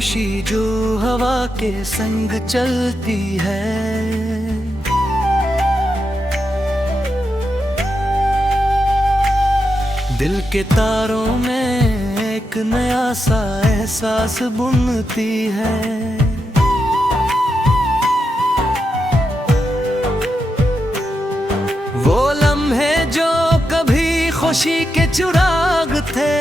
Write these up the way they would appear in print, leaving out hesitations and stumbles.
खामोशी जो हवा के संग चलती है। दिल के तारों में एक नया सा एहसास बुनती है। वो लम्हे जो कभी खुशी के चिराग थे,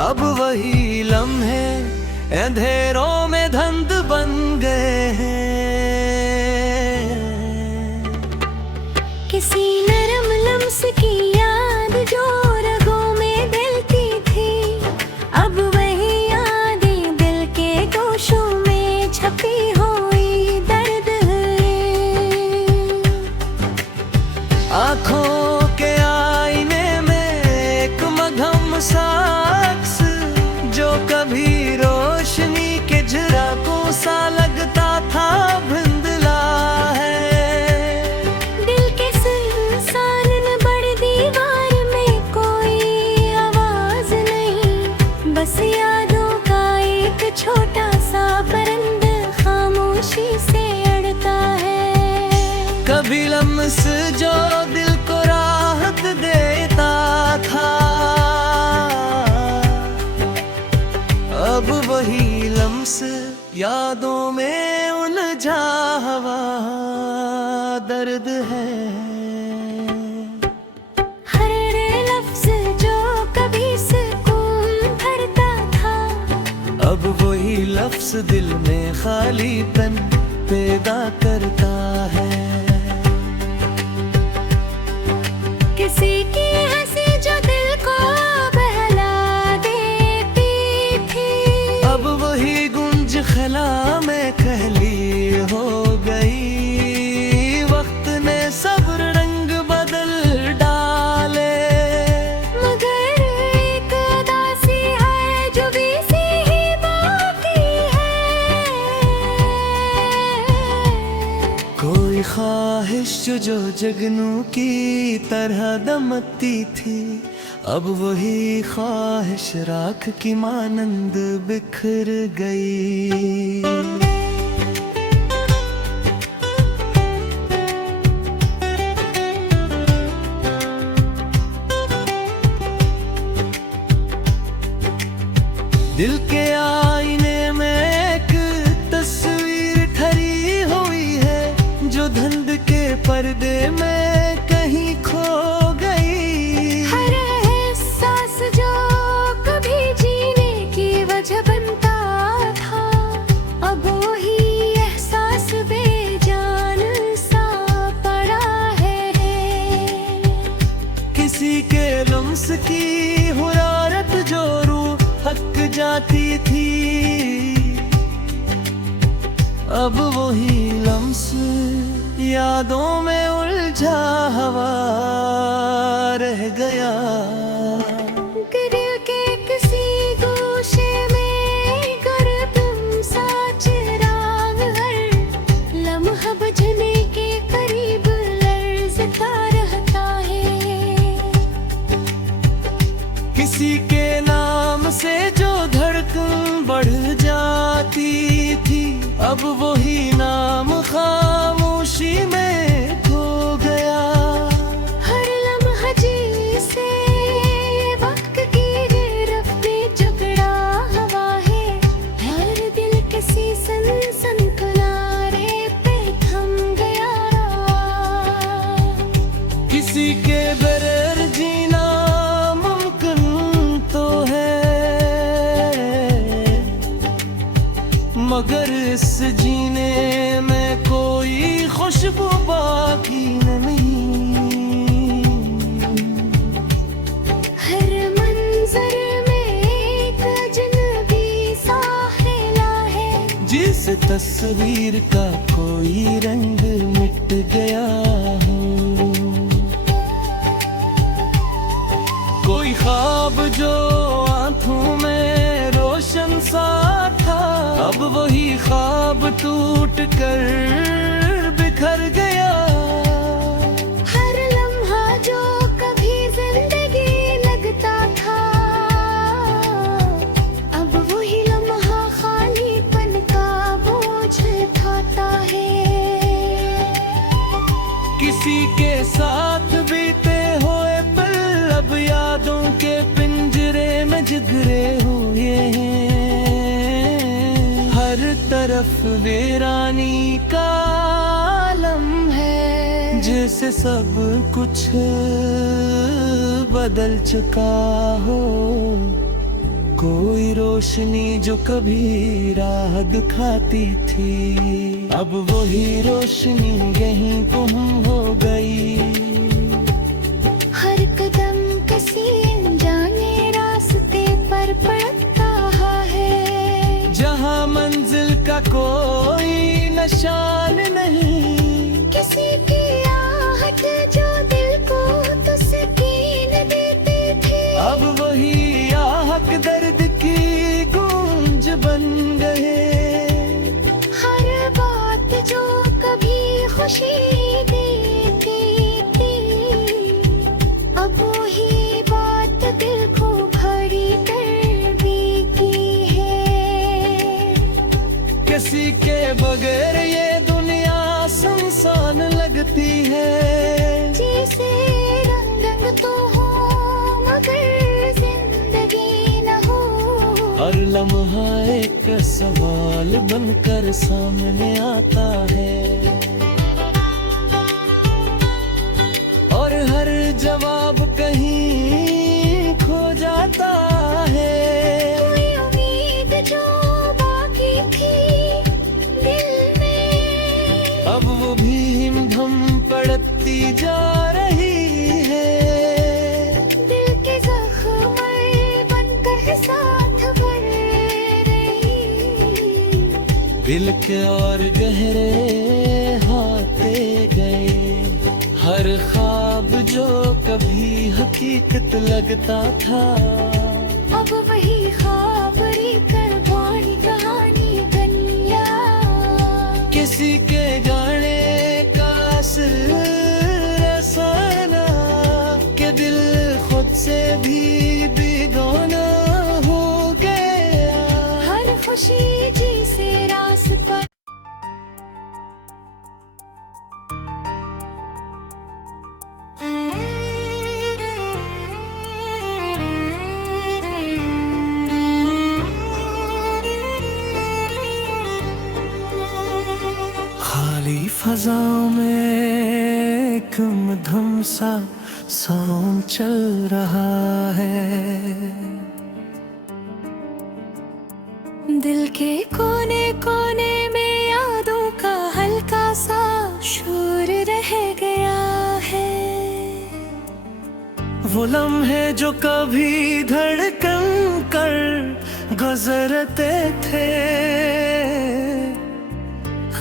अब वही लम्हे अंधेरों में धुंध बन गए हैं। किसी नरम लम्स की याद जो रगों में दिलती थी, अब वही यादें दिल के गोशों में छपी हुई दर्द है। आँखों के आईने में एक मघम सा अक्स जो कभी रोशनी के झराकों सा लगता था, धुंधला है। दिल के सुनसान बड़ी दीवार में कोई आवाज नहीं, बस यादों का एक छोटा सा परिंद खामोशी से अड़ता है। कभी लम्स जो दिल को राहत देता था, अब वही लम्स यादों में उलझा हुआ दर्द है। हर लफ्ज जो कभी सुकून भरता था, अब वही लफ्ज दिल में खालीपन पैदा करता है। किसी की हंसी जो दिल को बहला देती थी, अब वही गुंज खला में कहली हो गई। वक्त ने सब रंग बदल डाले, मगर एक उदासी है जो बीसी ही बाकी है। कोई ख्वाहिश जो जगनू की तरह दमकती थी, अब वही ख्वाहिश राख की मानंद बिखर गई। दिल के आईने में एक तस्वीर ठहरी हुई है, जो धुंध के पर्दे में कहीं खो गई। हर एहसास जो कभी जीने की वजह बनता था, अब वही एहसास बेजान सा पड़ा है। किसी के लम्स की हुरारत जो रूह थक जाती थी, अब वही लम्स यादों में उलझा हुआ रह गया। दिल के किसी गोशे में गुरबम सा चिराग हर लम्हा बुझने के करीब लर्ज़ता रहता है। किसी के नाम से जो धड़कन बढ़ जाती थी, अब वही नाम खामोशी में खो गया। हर लम्हा जिसे वक्त की गिरफ्त में जकड़ा हुआ है, हर दिल किसी सनसन किनारे पे थम गया। किसी के बगैर जीना मुमकिन तो है, मगर इस जीने में कोई खुशबू बाकी नहीं। हर मंजर में एक अजनबी सा खेला है, जिस तस्वीर का कोई रंग मिट गया हो। कोई ख्वाब जो आंखों में रोशन सा था, अब वही ख्वाब टूट कर बिखर गया। हर लम्हा जो कभी जिंदगी लगता था, के साथ बीते हुए पल अब यादों के पिंजरे में जिगरे हुए हैं। हर तरफ वीरानी का आलम है, जैसे सब कुछ बदल चुका हो। कोई रोशनी जो कभी राह दिखाती थी, अब वही रोशनी यहीं गुम हो गई। हर कदम किसी अनजाने रास्ते पर पड़ता है, जहाँ मंजिल का कोई निशान नहीं। किसी की आहट जो दिल को सुकून देती थी, अब वही आहक दर्द की गूंज बन गए। हर बात जो कभी खुशी देती थी, अब वही बात दिल को भारी कर देती है। किसी के बगैर ये दुनिया सुनसान लगती है। जैसे रंग रंग तो हो मगर जिंदगी न हो। हर लम्हा एक सवाल बनकर सामने आता है, और हर जवाब कहीं खो जाता है। कोई उम्मीद जो बाकी थी दिल में, अब वो भी हिमधम पड़ती जा रही है। दिल के जख्म बनकर साथ भर रही। दिल के और गहरे हाथे गए। हर ख्वाब जो कभी हकीकत लगता था, अब वही ख्वाब लेकर बानी कहानी दुनिया। किसी के गाने का असर ऐसा ना कि दिल खुद से भी बेगाना हो गया। हर खुशी जिसे रास पर खाली फजाओं में एक मधुम सा सॉन्ग चल रहा है। दिल के कोने कोने में यादों का हल्का सा शोर रह गया है। वो लम्हे जो कभी धड़कन कर गुजरते थे,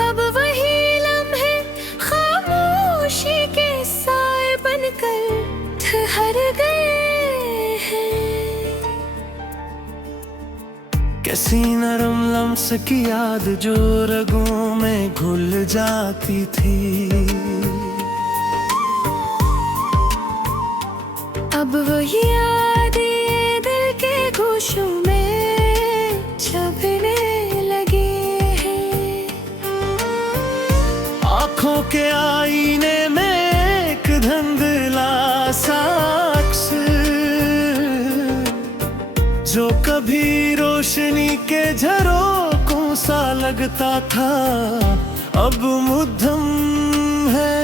अब वही लम्हे खामोशी के साए बनकर ठहर गए हैं। कैसी नरम लम्स की याद जो रगों में घुल जाती थी, अब वही याद ये दिल के गोशों में छपने लगे हैं। आँखों के आईने में एक धुंधला सा अक्स, जो कभी रोशनी के झरोकों सा लगता था, अब मुद्दम है।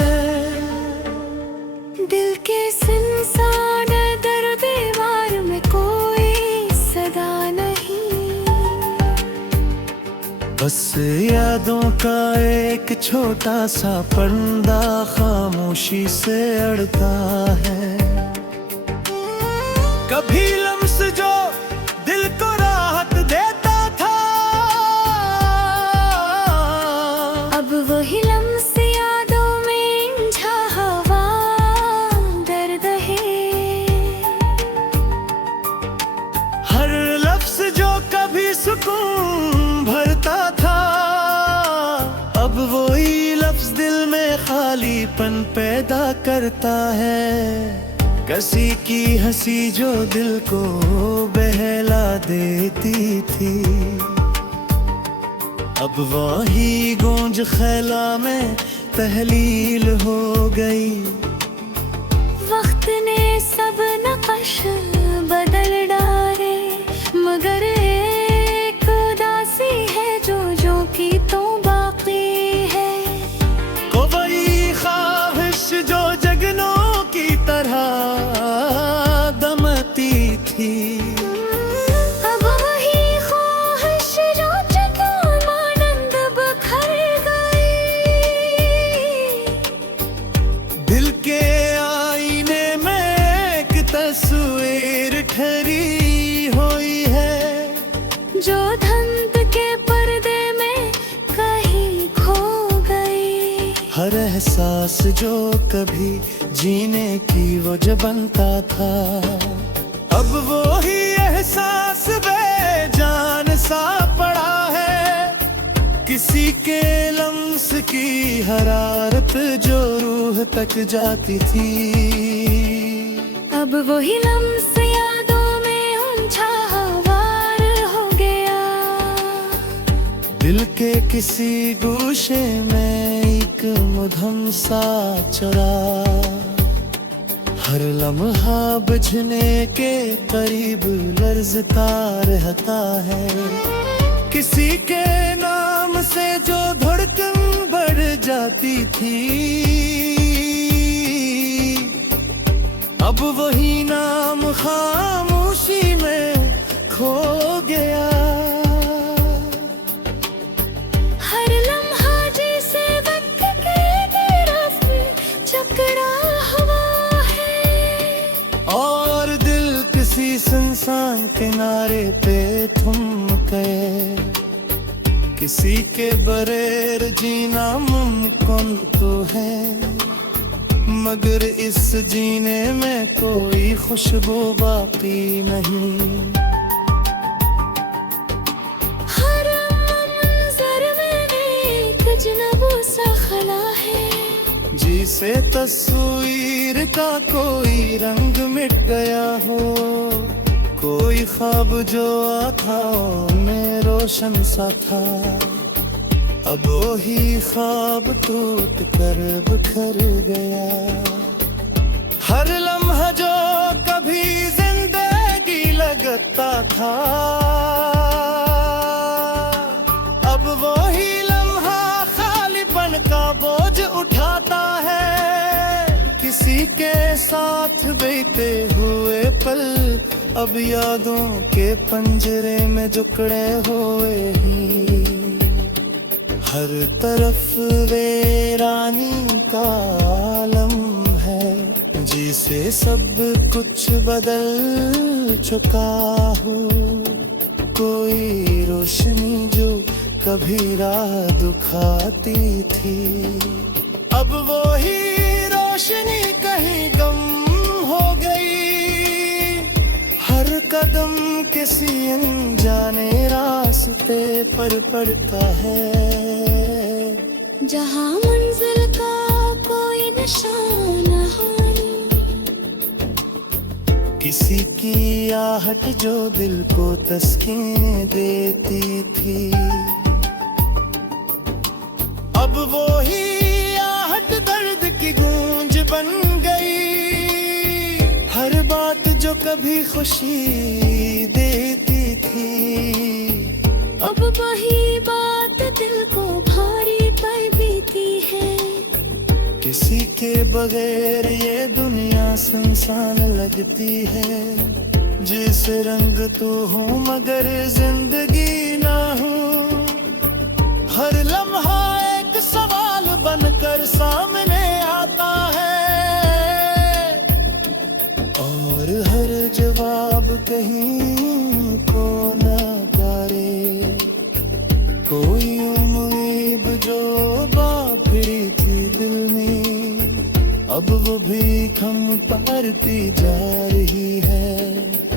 दिल के सुनसान दरबार में कोई सदा नहीं, बस यादों का एक छोटा सा पर्दा खामोशी से अड़ता है। कभी लम्स जो दिल को राहत देता था, अब वही लम्स यादों में इंझा हवा दर्द है। हर लफ्ज जो कभी सुकून भरता था, अब वही लफ्ज दिल में खालीपन पैदा करता है। किसी की हंसी जो दिल को बहला देती थी, अब वही गूंज खैला में तहलील हो गई। वक्त ने सब नक्श बदल डाले, मगर एक उदासी है जो की तो बाकी है। कोई ख्वाहिश जो जगनों की तरह दमती थी, अब वही ख्वाहिश जो जगों मानंद बखर गई। दिल के आईने में एक तस्वीर ठहरी हुई है, जो धुंध के पर्दे में कहीं खो गई। हर एहसास जो कभी जीने की वजह बनता था, अब वो ही एहसास बेजान सा पड़ा है। किसी के लम्स की हरारत जो रूह तक जाती थी, अब वही लम्स यादों में उलझावार हो गया। दिल के किसी गोशे में एक मुधम सा चुरा, हर लम्हा बुझने के करीब लर्ज़ता रहता है। किसी के नाम से जो धड़कन बढ़ जाती थी, अब वही नाम खामोशी में खो गया। हर लम्हा जैसे वक्त के गिरफ्त में जकड़ा हुआ है, और दिल किसी सुनसान किनारे पे थम गए। किसी के बगैर जीना मुमकिन तो है, मगर इस जीने में कोई खुशबू बाकी नहीं। हर मंजर में एक अजनबी सा खला है, जिसे तस्वीर का कोई रंग मिट गया हो। कोई ख्वाब जो आँखों में रोशन सा था, अब वही ख्वाब टूट कर बिखर गया। हर लम्हा जो कभी जिंदगी लगता था, अब वही लम्हा खालीपन का बोझ उठाता है। किसी के साथ बीते हुए पल अब यादों के पंजरे में जकड़े हुए ही। हर तरफ वीरानी का आलम है, जिसे सब कुछ बदल चुका हो। कोई रोशनी जो कभी राह दिखाती थी, अब वो ही रोशनी कहीं गम हो गई। हर कदम किसी अनजाने रास्ते पर पड़ता है, जहाँ मंजिल का कोई निशान नहीं। किसी की आहट जो दिल को तस्कीन देती थी, अब वो ही आहट दर्द की गूंज बन गई। हर बात जो कभी खुशी देती थी, अब वही बात दिल को भारी पड़ बीती है। किसी के बगैर ये दुनिया सुनसान लगती है। जिस रंग तू हो मगर जिंदगी ना हो, हर लम्हा एक सवाल बनकर सामने आता है, और हर जवाब कहीं को न पारे। कोई उम्मीद जो बाफरी थी दिल में, अब वो भी खम पारती जा रही है।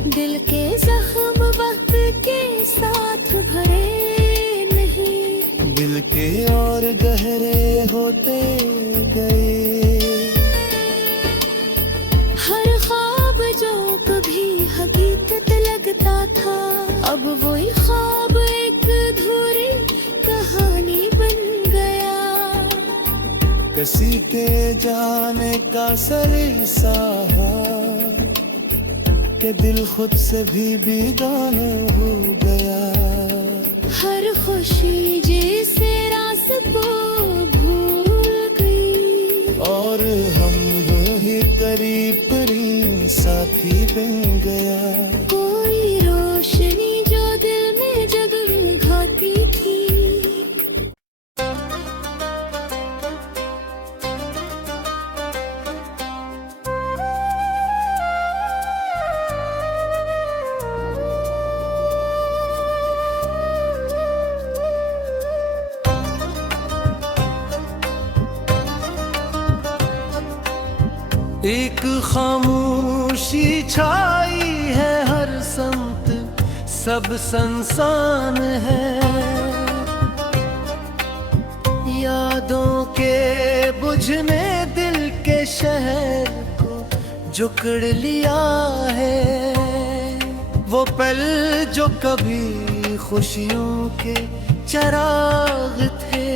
दिल के जख्म वक्त के साथ भरे नहीं, दिल के और गहरे होते गए। हर ख्वाब जो कभी हकीकत लगता था, अब वही ख्वाब एक अधूरी कहानी बन गया। किसी के जाने का सरिसा कि दिल खुद से भी बेगाना हो गया। हर खुशी जैसे रास को भूल गई और हम वही करीब करीब साथी बन गया। कोई रोशनी जो दिल में जगमगाती थी। एक खामोशी छाई है हर संत, सब संसान है। यादों के बुझने दिल के शहर को जुकड़ लिया है। वो पल जो कभी खुशियों के चराग थे,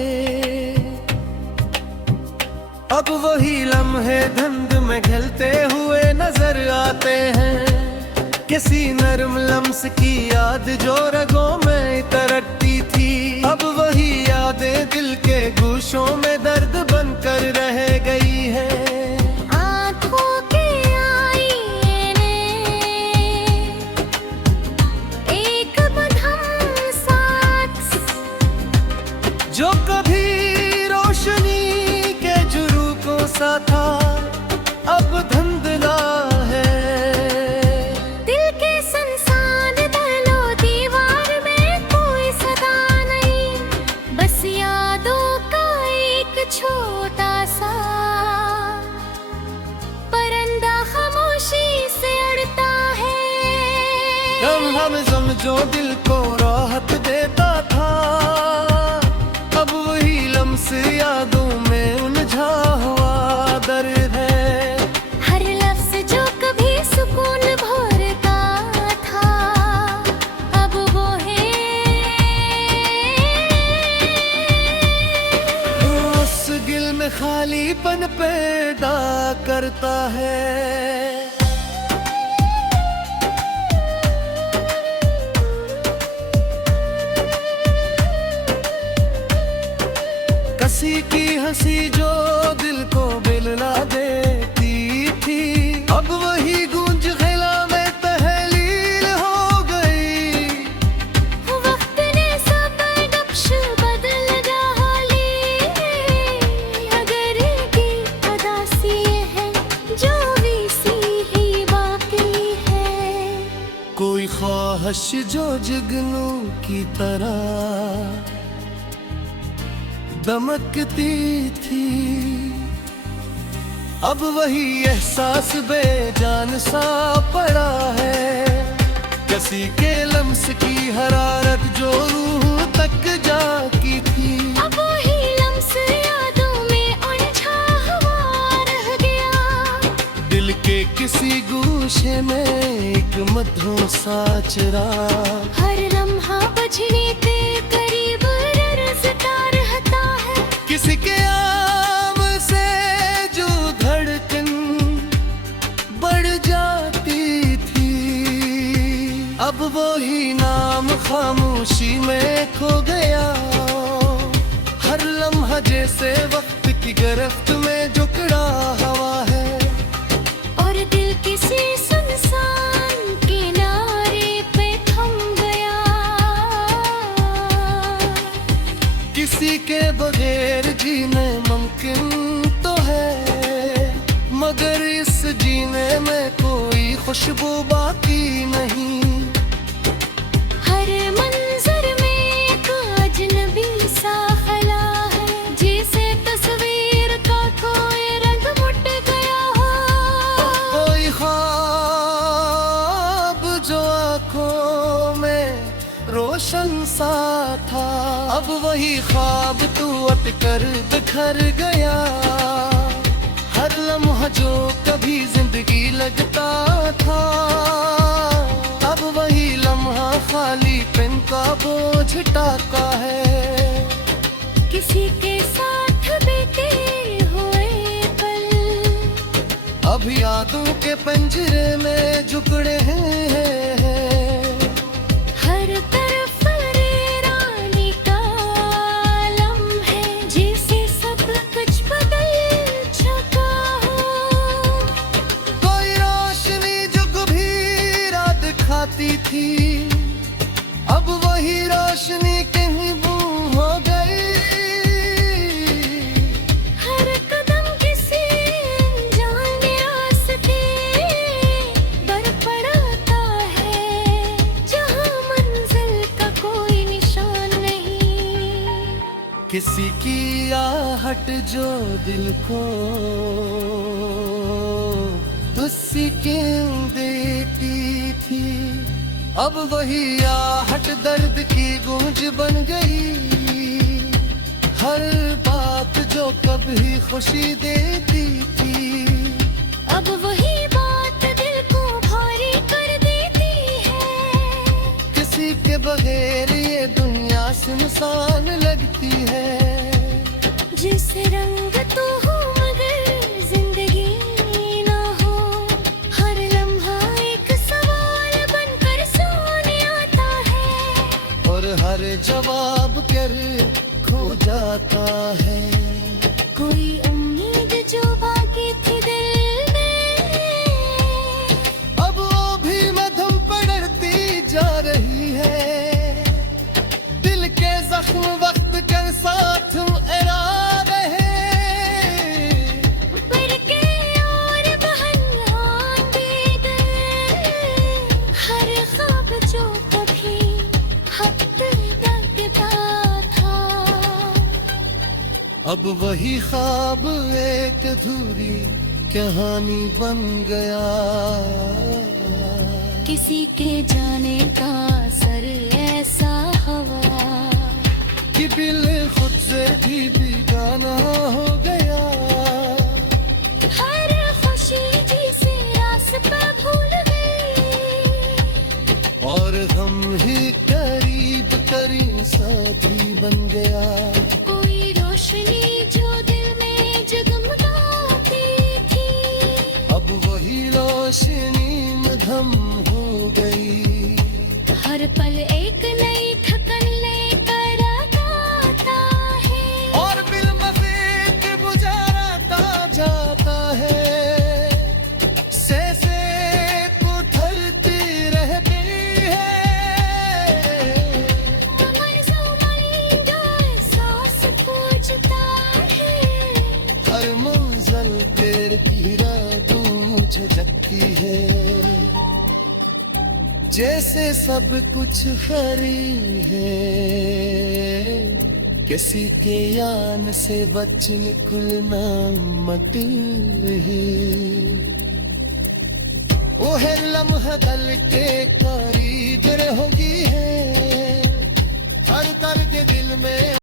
अब वही लम्हे धुंध में ढलते हुए नजर आते हैं। किसी नर्म लम्स की याद जो रगों में तरटती थी, अब वही यादें दिल के गूशों में दर्द बनकर रह गई है। आँखों के आईने एक बंधन साथ, जो कभी रोशनी सा था अब धुंधला है। दिल के संसान दहलो दीवार में कोई सदा नहीं, बस यादों का एक छोटा सा परिंदा खामोशी से अड़ता है। हम जो दिल को राहत देता था, अब वही लम्स यादों में उलझा हुआ दर्द है। हर लफ्ज़ जो कभी सुकून भरता था, अब वो है उस दिल में खालीपन पैदा करता है। किसी की हंसी जो दिल को बिलला देती थी, अब वही गूंज ख़िला में तहलील हो गई। वक्त ने सब नक्श बदल डाली, अगर की उदासी है जो भी सी ही बाकी है। कोई ख्वाहिश जो जुगनू की तरह दमकती थी, अब वही एहसास बेजान सा पड़ा है। किसी के लम्स की हरारत जो रूह तक जाकी थी, अब वही लम्स यादों में उलझा हुआ रह गया। दिल के किसी गूशे में एक मधुर सा चिराग, हर लम्हा बजने के करीब ररसता रहता है। किसी के आम से जो धड़कन बढ़ जाती थी, अब वही नाम खामोशी में खो गया। हर लम्हा जैसे वक्त की गिरफ्त में जकड़ा हवा है। और दिल किसी सुनसान किनारे पे थम गया। किसी के बगैर जीने मुमकिन तो है, मगर इस जीने में कोई खुशबू बाकी नहीं। हर मंजर में एक अजनबी सा खला है, जिसे तस्वीर का कोई रंग मुट गया हो। कोई ख्वाब जो आँखों में रोशन सा था, अब वही ख्वाब तू अटकर बिखर गया। हर लम्हा जो कभी जिंदगी लगता था, अब वही लम्हा खाली पेन का बोझ टाका है। किसी के साथ बीते भी यादों के पंजरे में जुकड़े हैं। हर तरफ रानी का आलम है, जिसे सब कुछ बदल चुका हो। कोई रोशनी जो कभी रात खाती थी, अब वही रोशनी कहीं गुम हो गई। हर कदम किसी जाने रास्ते पर पड़ता है, जहाँ मंजिल का कोई निशान नहीं। किसी की आहट जो दिल को सुकून देती थी, अब वही आहट दर्द की गूंज बन गई। हर बात जो कभी खुशी देती थी, अब वही बात दिल को भारी कर देती है। किसी के बगैर ये दुनिया सुनसान लगती है। जिस रंग तो हो मगर जिंदगी ना हो, हर लम्हा एक सवाल बनकर सामने आता है, और हर जवाब कर खो जाता है। कोई उम्मीद जो बाकी थी दिल में, अब वो भी मधुम पड़ती जा रही है। दिल के जख्म वक्त के साथ एरा रहे, बढ़ के और बहन आते गए। हर ख्वाब जो कभी हक लगता था, अब वही ख्वाब एक अधूरी कहानी बन गया। किसी के जाने का असर ऐसा हवा कि दिल खुद से भी बेगाना हो गया। हर खुशी जिसे रास्ता भूल गई, और हम ही करीब करीब साथी बन गया। कोई रोशनी जो दिल में जगमगाती थी, अब वही रोशनी मधम हो गई। हर पल एक नई थकन लेकर आता है, और बिल मफीक बुझाता जाता है। से उथलती रहती है। जो एहसास पूछता है, हर मंजिल तेरे की राहों झकती है। जैसे सब कुछ हरी है, किसी के यान से बच निकलना मत है। वो है लम्हा दल के कारीगर होगी है, हर दर्द दिल में